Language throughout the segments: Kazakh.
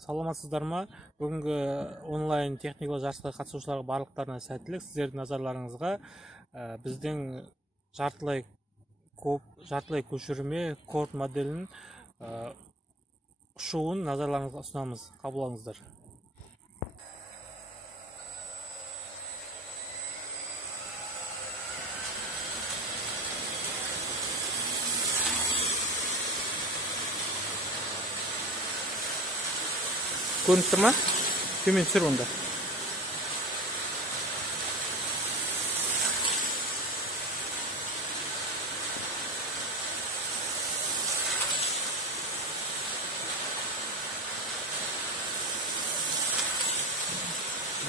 Саламатсыздар ма? Бүгінгі онлайн техникалық жарысқа қатысушыларға барлықтарына сәттілік. Сіздердің назарларыңызға біздің жартылай көшірме корт моделінің ұшуын назарларыңызға ұсынамыз. Қабыл алыңыздар. Көрініп тұр ма? Төмен түсір онда.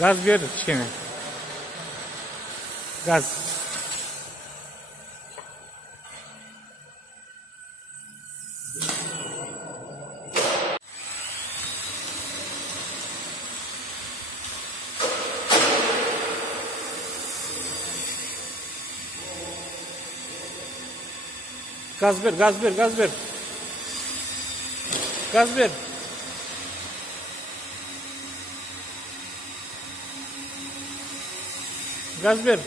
Gaz ver kішкене. Gaz. Gaz ver. Gaz ver. Gaz ver. Gaz ver.